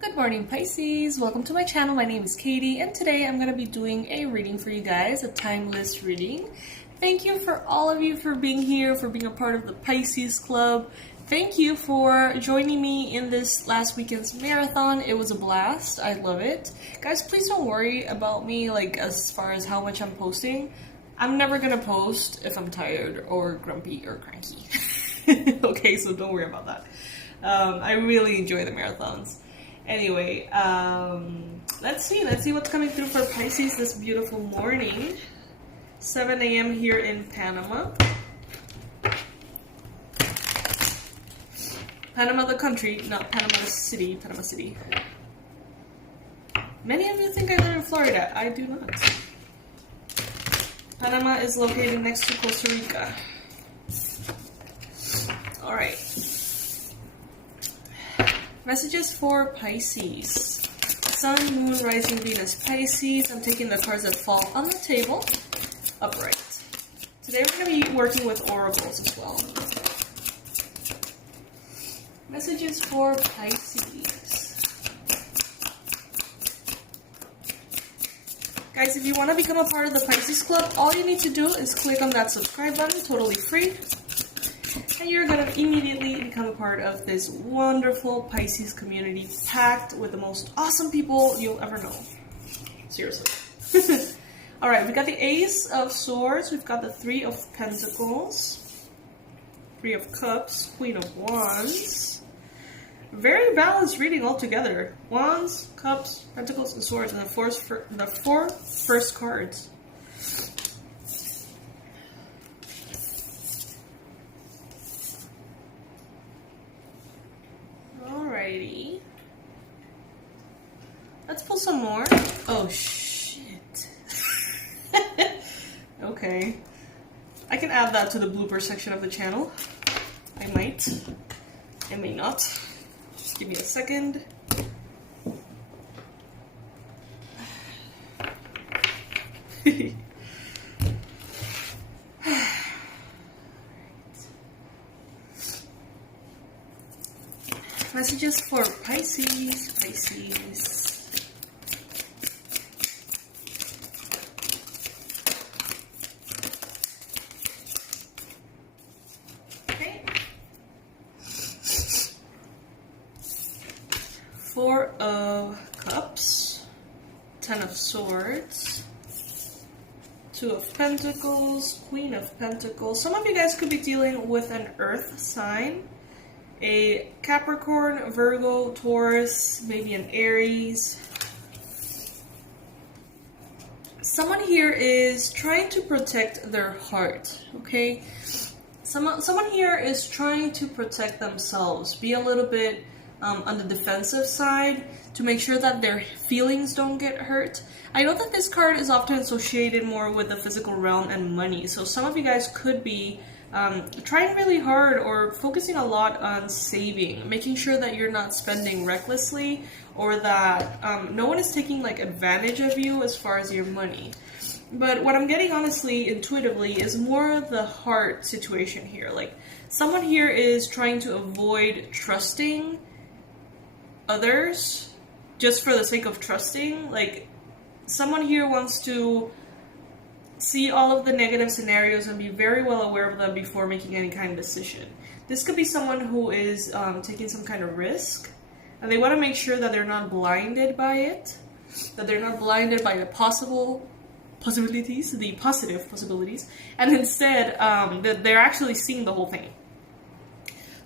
Good morning, Pisces. Welcome to my channel. My name is Katie, and today I'm going to be doing a reading for you guys, a timeless reading. Thank you for all of you for being here, for being a part of the Pisces Club. Thank you for joining me in this last weekend's marathon. It was a blast. I love it. Guys, please don't worry about me, like, as far as how much I'm posting. I'm never going to post if I'm tired or grumpy or cranky. Okay, so don't worry about that. I really enjoy the marathons. Anyway, let's see what's coming through for Pisces this beautiful morning. 7 a.m. here in Panama. Panama the country, not Panama the city, Panama City. Many of you think I live in Florida. I do not. Panama is located next to Costa Rica. Alright. Messages for Pisces. Sun, Moon, Rising, Venus, Pisces. I'm taking the cards that fall on the table upright. Today we're going to be working with oracles as well. Messages for Pisces. Guys, if you want to become a part of the Pisces Club, all you need to do is click on that subscribe button, totally free. And you're going to immediately become a part of this wonderful Pisces community packed with the most awesome people you'll ever know. Seriously. Alright, we got the Ace of Swords, we've got the Three of Pentacles, Three of Cups, Queen of Wands. Very balanced reading altogether. Wands, Cups, Pentacles, and Swords, and the four first cards. Alrighty. Let's pull some more. Oh, shit. Okay. I can add that to the blooper section of the channel. I might. I may not. Just give me a second. Messages for Pisces. Okay. Four of Cups, Ten of Swords, Two of Pentacles, Queen of Pentacles. Some of you guys could be dealing with an earth sign. A Capricorn, Virgo, Taurus, maybe an Aries. Someone here is trying to protect their heart, okay? Someone here is trying to protect themselves, be a little bit on the defensive side to make sure that their feelings don't get hurt. I know that this card is often associated more with the physical realm and money, so some of you guys could be trying really hard or focusing a lot on saving, making sure that you're not spending recklessly or that no one is taking like advantage of you as far as your money. But what I'm getting honestly, intuitively, is more the heart situation here. Like someone here is trying to avoid trusting others just for the sake of trusting. Like someone here wants to see all of the negative scenarios and be very well aware of them before making any kind of decision. This could be someone who is taking some kind of risk, and they want to make sure that they're not blinded by it, that they're not blinded by the possibilities, the positive possibilities, and instead that they're actually seeing the whole thing.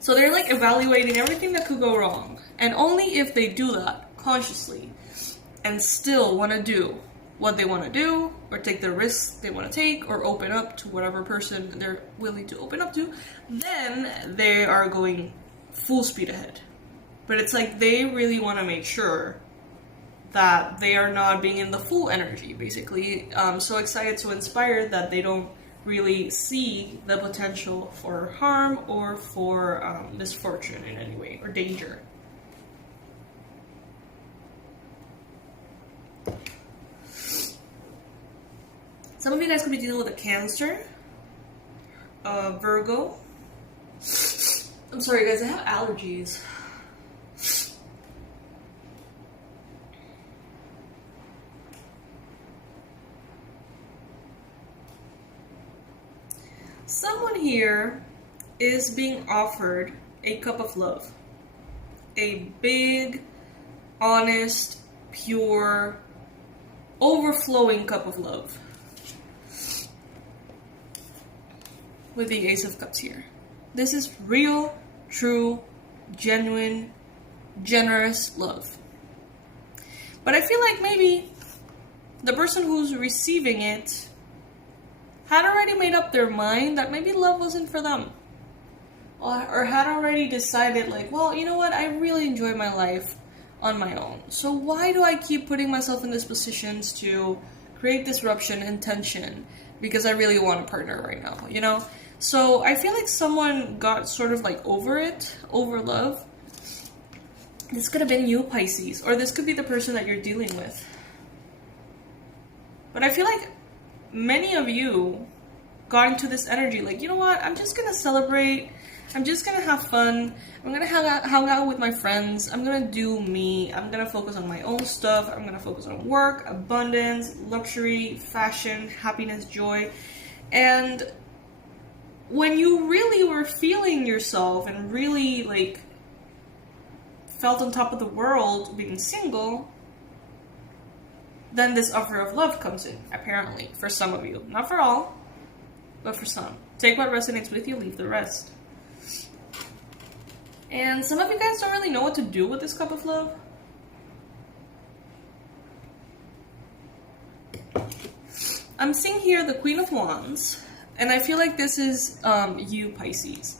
So they're like evaluating everything that could go wrong, and only if they do that consciously and still want to do what they want to do, or take the risks they want to take, or open up to whatever person they're willing to open up to, then they are going full speed ahead. But it's like they really want to make sure that they are not being in the full energy, basically. So excited, so inspired that they don't really see the potential for harm or for misfortune in any way, or danger. Some of you guys could be dealing with a Cancer, Virgo. I'm sorry guys, I have allergies. Someone here is being offered a cup of love. A big, honest, pure, overflowing cup of love. With the Ace of Cups here. This is real, true, genuine, generous love. But I feel like maybe the person who's receiving it had already made up their mind that maybe love wasn't for them. Or had already decided like, well, you know what, I really enjoy my life on my own. So why do I keep putting myself in these positions to create disruption and tension? Because I really want a partner right now, you know? So I feel like someone got sort of like over it, over love. This could have been you, Pisces, or this could be the person that you're dealing with. But I feel like many of you got into this energy like, you know what, I'm just gonna celebrate, I'm just gonna have fun, I'm gonna hang out with my friends, I'm gonna do me, I'm gonna focus on my own stuff, I'm gonna focus on work, abundance, luxury, fashion, happiness, joy. And when you really were feeling yourself and really like felt on top of the world being single, then this offer of love comes in, apparently, for some of you. Not for all, but for some. Take what resonates with you, leave the rest. And some of you guys don't really know what to do with this cup of love. I'm seeing here the Queen of Wands, and I feel like this is you, Pisces.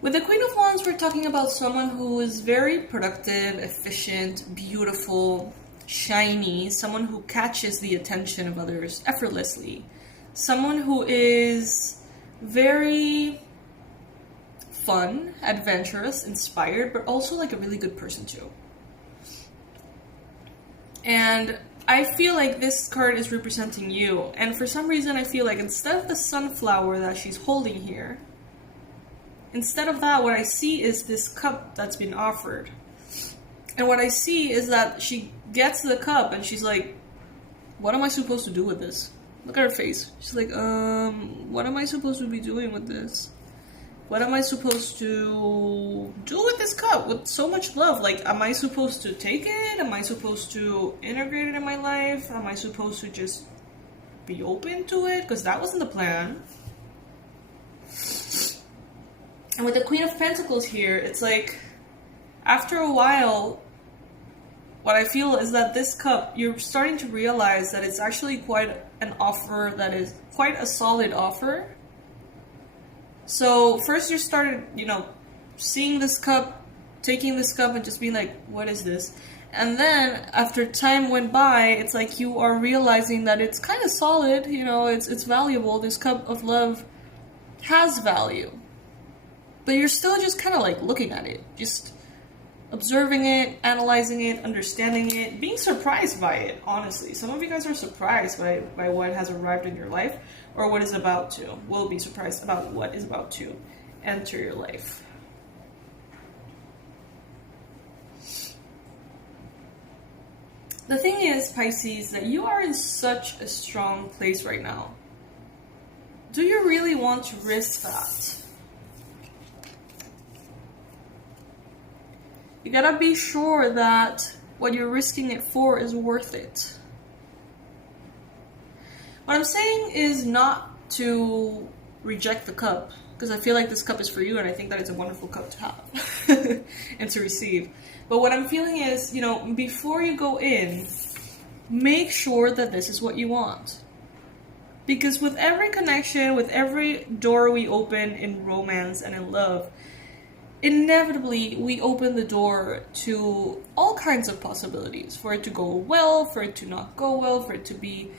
With the Queen of Wands, we're talking about someone who is very productive, efficient, beautiful, shiny, someone who catches the attention of others effortlessly, someone who is very fun, adventurous, inspired, but also like a really good person too. And I feel like this card is representing you, and for some reason I feel like instead of the sunflower that she's holding here, instead of that, what I see is this cup that's been offered. And what I see is that she gets the cup and she's like, what am I supposed to do with this? Look at her face. She's like, what am I supposed to be doing with this? What am I supposed to do with this cup with so much love? Like, am I supposed to take it? Am I supposed to integrate it in my life? Am I supposed to just be open to it? Because that wasn't the plan. And with the Queen of Pentacles here, it's like, after a while, what I feel is that this cup, you're starting to realize that it's actually quite an offer that is quite a solid offer. So first you started, seeing this cup, taking this cup and just being like, what is this? And then after time went by, it's like you are realizing that it's kind of solid, it's valuable. This cup of love has value. But you're still just kind of like looking at it, just observing it, analyzing it, understanding it, being surprised by it, honestly. Some of you guys are surprised by what has arrived in your life or what is about to. Will be surprised about what is about to enter your life. The thing is, Pisces, that you are in such a strong place right now. Do you really want to risk that? You gotta be sure that what you're risking it for is worth it. What I'm saying is not to reject the cup, because I feel like this cup is for you and I think that it's a wonderful cup to have and to receive. But what I'm feeling is, before you go in, make sure that this is what you want. Because with every connection, with every door we open in romance and in love, inevitably we open the door to all kinds of possibilities. For it to go well, for it to not go well, for it to be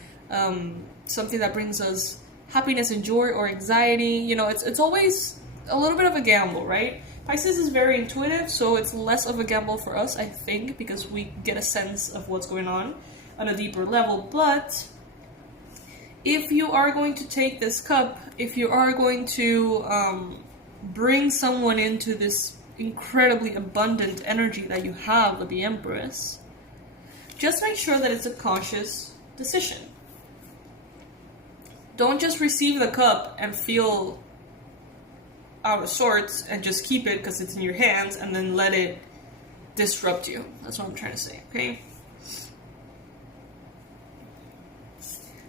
something that brings us happiness and joy or anxiety. It's always a little bit of a gamble, right? Pisces is very intuitive, so it's less of a gamble for us, I think, because we get a sense of what's going on a deeper level. But if you are going to take this cup, if you are going to bring someone into this incredibly abundant energy that you have with the Empress, just make sure that it's a conscious decision. Don't just receive the cup and feel out of sorts and just keep it because it's in your hands and then let it disrupt you. That's what I'm trying to say, okay?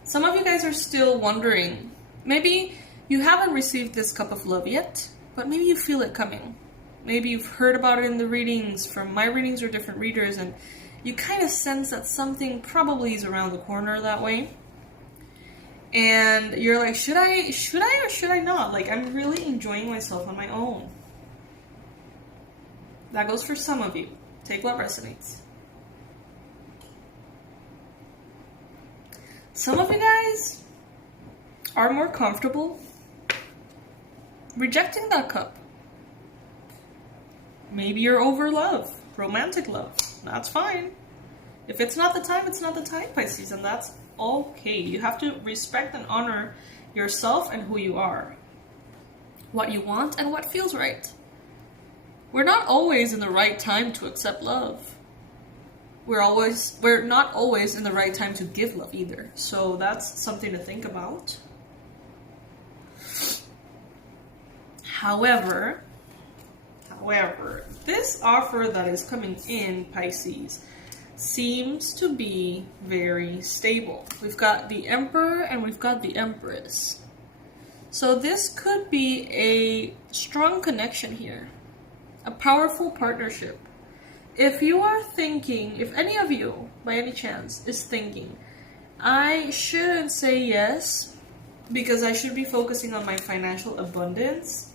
Some of you guys are still wondering, maybe you haven't received this cup of love yet, but maybe you feel it coming. Maybe you've heard about it in the readings from my readings or different readers, and you kind of sense that something probably is around the corner that way. And you're like, should I or should I not? Like, I'm really enjoying myself on my own. That goes for some of you. Take what resonates. Some of you guys are more comfortable rejecting that cup. Maybe you're over love, romantic love. That's fine. If it's not the time, it's not the time, Pisces, and that's okay. You have to respect and honor yourself and who you are, what you want and what feels right. We're not always in the right time to accept love. We're not always in the right time to give love either. So that's something to think about. However, this offer that is coming in, Pisces, seems to be very stable. We've got the Emperor and we've got the Empress. So this could be a strong connection here, a powerful partnership. If you are thinking, if any of you, by any chance, is thinking, I shouldn't say yes because I should be focusing on my financial abundance,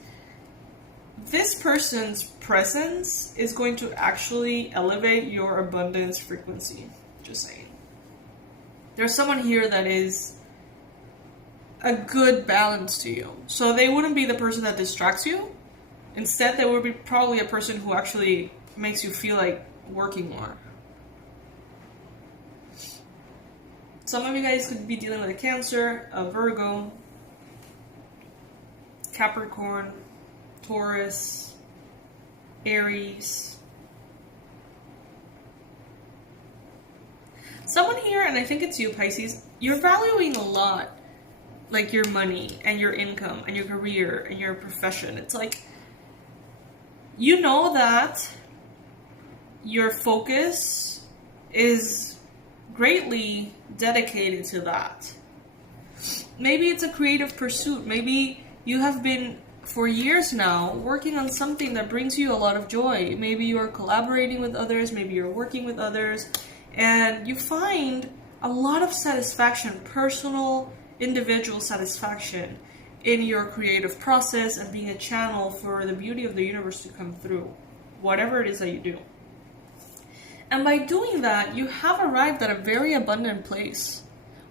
this person's presence is going to actually elevate your abundance frequency. Just saying. There's someone here that is a good balance to you. So they wouldn't be the person that distracts you. Instead, they would be probably a person who actually makes you feel like working more. Some of you guys could be dealing with a Cancer, a Virgo, Capricorn, Taurus, Aries. Someone here, and I think it's you, Pisces, you're valuing a lot, like your money and your income and your career and your profession. It's like, you know that your focus is greatly dedicated to that. Maybe it's a creative pursuit. Maybe you have been for years now working on something that brings you a lot of joy. Maybe you're collaborating with others, maybe you're working with others, and you find a lot of satisfaction, personal, individual satisfaction in your creative process and being a channel for the beauty of the universe to come through, whatever it is that you do. And by doing that, you have arrived at a very abundant place,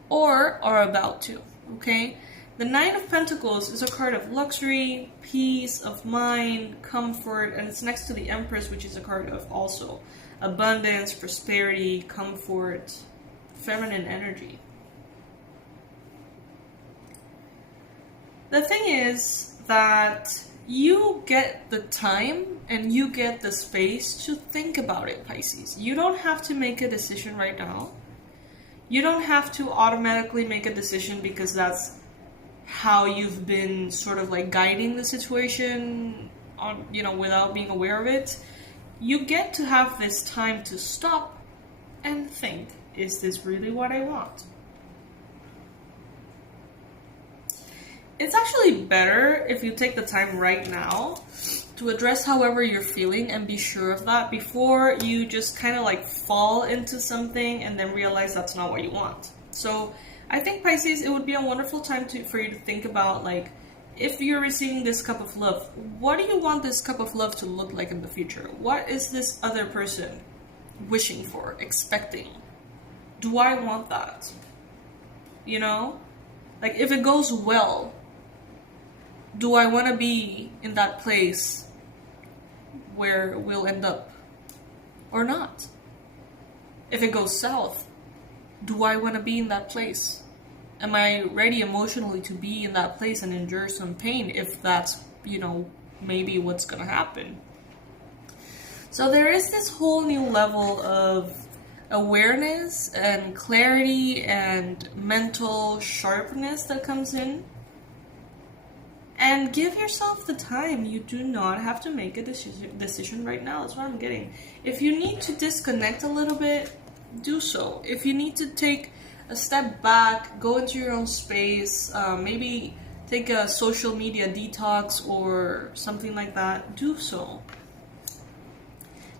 or are about to, okay? The Nine of Pentacles is a card of luxury, peace of mind, comfort, and it's next to the Empress, which is a card of also abundance, prosperity, comfort, feminine energy. The thing is that you get the time and you get the space to think about it, Pisces. You don't have to make a decision right now. You don't have to automatically make a decision because that's how you've been sort of like guiding the situation on, without being aware of it. You get to have this time to stop and think, is this really what I want? It's actually better if you take the time right now to address however you're feeling and be sure of that before you just kind of like fall into something and then realize that's not what you want. So I think, Pisces, it would be a wonderful time for you to think about, like, if you're receiving this cup of love, what do you want this cup of love to look like in the future? What is this other person wishing for, expecting? Do I want that? Like, if it goes well, do I want to be in that place where we'll end up or not? If it goes south, do I want to be in that place? Am I ready emotionally to be in that place and endure some pain if that's, maybe what's going to happen? So there is this whole new level of awareness and clarity and mental sharpness that comes in. And give yourself the time. You do not have to make a decision right now. That's what I'm getting. If you need to disconnect a little bit, do so. If you need to take a step back, go into your own space, maybe take a social media detox or something like that, do so.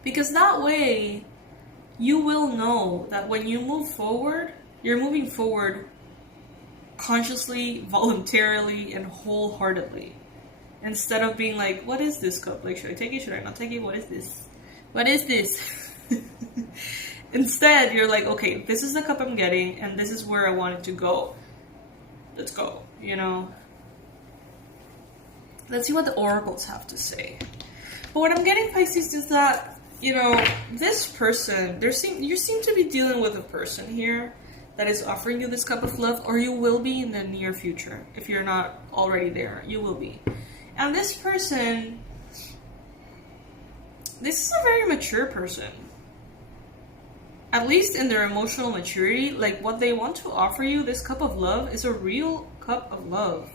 Because that way, you will know that when you move forward, you're moving forward consciously, voluntarily, and wholeheartedly. Instead of being like, what is this cup? Like, should I take it? Should I not take it? What is this? What is this? Instead, you're like, okay, this is the cup I'm getting, and this is where I want it to go. Let's go, you know? Let's see what the oracles have to say. But what I'm getting, Pisces, is that, you know, this person, you seem to be dealing with a person here that is offering you this cup of love, or you will be in the near future. If you're not already there, you will be. And this person, this is a very mature person. At least in their emotional maturity, like what they want to offer you, this cup of love, is a real cup of love.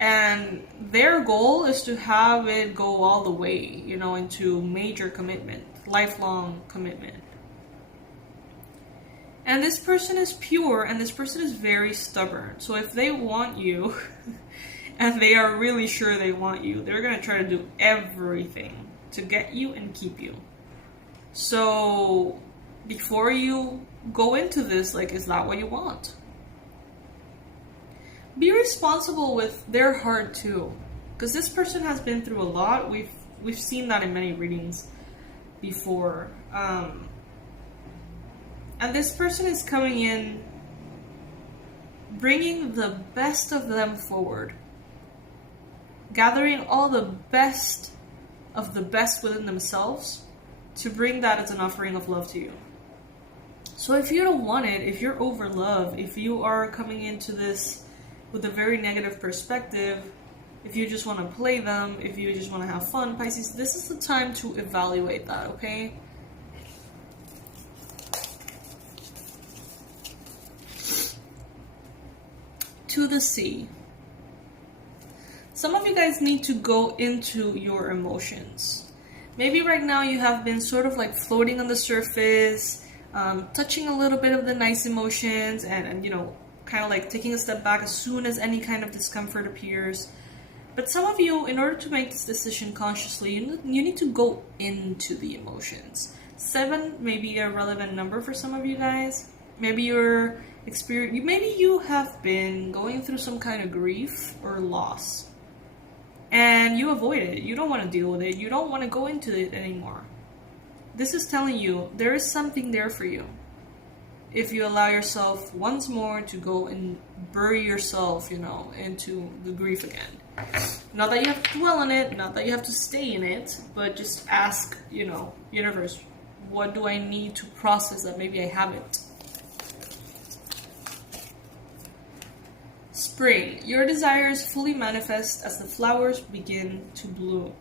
And their goal is to have it go all the way, you know, into major commitment, lifelong commitment. And this person is pure, and this person is very stubborn. So if they want you, and they are really sure they want you, they're going to try to do everything to get you and keep you. So before you go into this, like, is that what you want? Be responsible with their heart too, because this person has been through a lot. We've seen that in many readings before, and this person is coming in, bringing the best of them forward, gathering all the best of the best within themselves to bring that as an offering of love to you. So if you don't want it, if you're over love, if you are coming into this with a very negative perspective, if you just want to play them, if you just want to have fun, Pisces, this is the time to evaluate that, okay? To the sea. Some of you guys need to go into your emotions. Maybe right now you have been sort of like floating on the surface, touching a little bit of the nice emotions, and you know, kind of like taking a step back as soon as any kind of discomfort appears. But some of you, in order to make this decision consciously, you need to go into the emotions. 7 may be a relevant number for some of you guys. Maybe maybe you have been going through some kind of grief or loss, and you avoid it. You don't want to deal with it. You don't want to go into it anymore. This is telling you there is something there for you. If you allow yourself once more to go and bury yourself, you know, into the grief again. Not that you have to dwell on it, not that you have to stay in it, but just ask, you know, universe, what do I need to process that maybe I haven't? Spring. Your desires fully manifest as the flowers begin to bloom.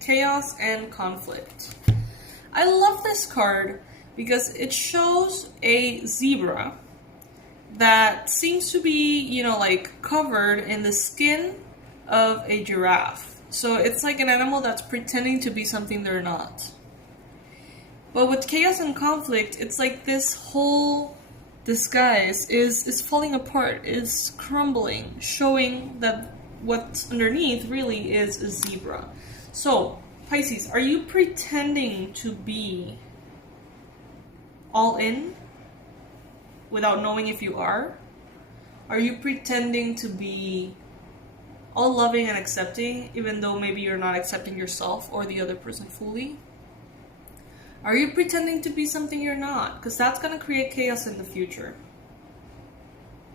Chaos and conflict. I love this card because it shows a zebra that seems to be, you know, like covered in the skin of a giraffe. So it's like an animal that's pretending to be something they're not. But with chaos and conflict, it's like this whole disguise is falling apart, is crumbling, showing that what's underneath really is a zebra. So, Pisces, are you pretending to be all in without knowing if you are? Are you pretending to be all loving and accepting even though maybe you're not accepting yourself or the other person fully? Are you pretending to be something you're not? Because that's going to create chaos in the future.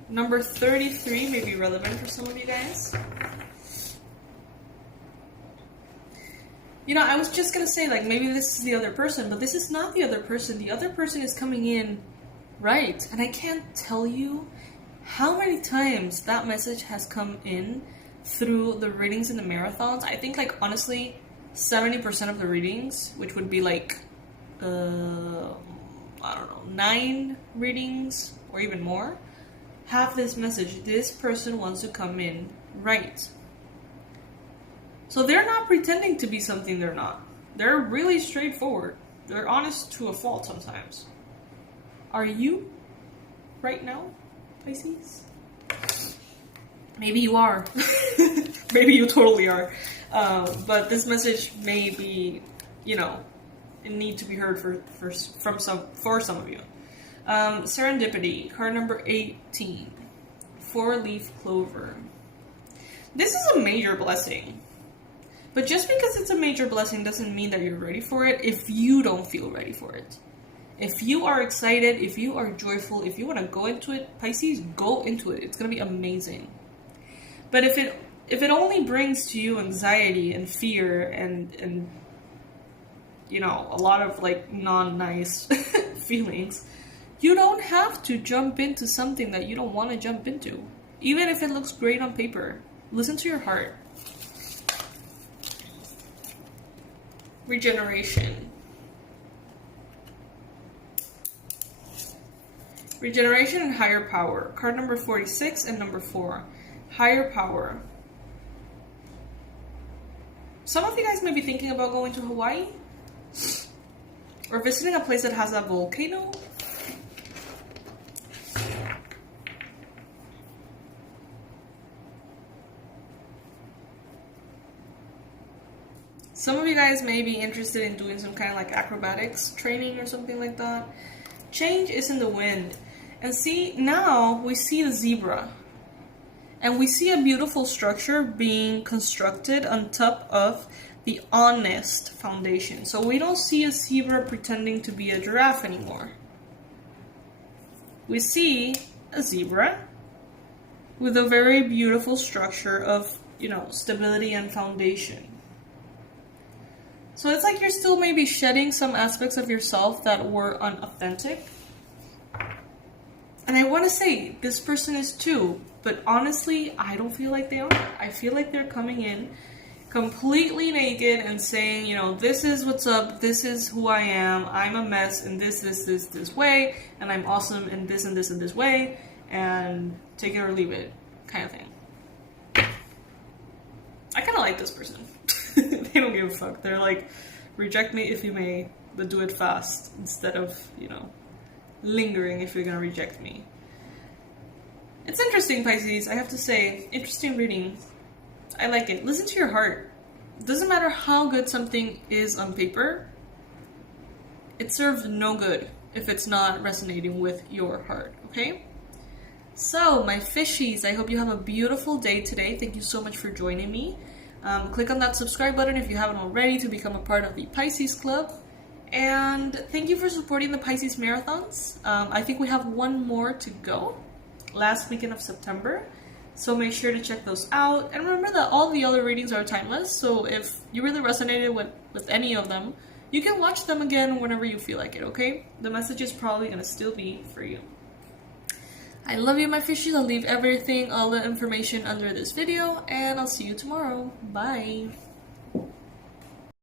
Number 33 may be relevant for some of you guys. You know, I was just going to say, like, maybe this is the other person, but this is not the other person. The other person is coming in right. And I can't tell you how many times that message has come in through the readings and the marathons. I think, like, honestly, 70% of the readings, which would be like, I don't know, 9 readings or even more, have this message. This person wants to come in right. So they're not pretending to be something they're not. They're really straightforward. They're honest to a fault sometimes. Are you right now, Pisces? Maybe you are. Maybe you totally are. But this message may be, you know, it need to be heard for some of you. Serendipity, card number 18. 4-leaf clover. This is a major blessing. But just because it's a major blessing doesn't mean that you're ready for it if you don't feel ready for it. If you are excited, if you are joyful, if you want to go into it, Pisces, go into it. It's going to be amazing. But if it only brings to you anxiety and fear and you know, a lot of like non-nice feelings, you don't have to jump into something that you don't want to jump into. Even if it looks great on paper. Listen to your heart. Regeneration. Regeneration and higher power. Card number 46 and number 4. Higher power. Some of you guys may be thinking about going to Hawaii or visiting a place that has a volcano. Some of you guys may be interested in doing some kind of like acrobatics training or something like that. Change is in the wind. And see, now we see the zebra. And we see a beautiful structure being constructed on top of the honest foundation. So we don't see a zebra pretending to be a giraffe anymore. We see a zebra with a very beautiful structure of, you know, stability and foundation. So it's like you're still maybe shedding some aspects of yourself that were unauthentic. And I want to say, this person is too, but honestly, I don't feel like they are. I feel like they're coming in completely naked and saying, you know, this is what's up, this is who I am, I'm a mess in this way, and I'm awesome in this and this way, and take it or leave it, kind of thing. I kind of like this person. They don't give a fuck. They're like, reject me if you may, but do it fast instead of, you know, lingering if you're gonna reject me. It's interesting, Pisces. I have to say, interesting reading. I like it. Listen to your heart. It doesn't matter how good something is on paper. It serves no good if it's not resonating with your heart, okay? So, my fishies, I hope you have a beautiful day today. Thank you so much for joining me. Click on that subscribe button if you haven't already to become a part of the Pisces Club. And thank you for supporting the Pisces Marathons. I think we have one more to go, last weekend of September. So make sure to check those out. And remember that all the other readings are timeless. So if you really resonated with any of them, you can watch them again whenever you feel like it, okay? The message is probably going to still be for you. I love you, my fishies. I'll leave everything, all the information under this video, and I'll see you tomorrow. Bye.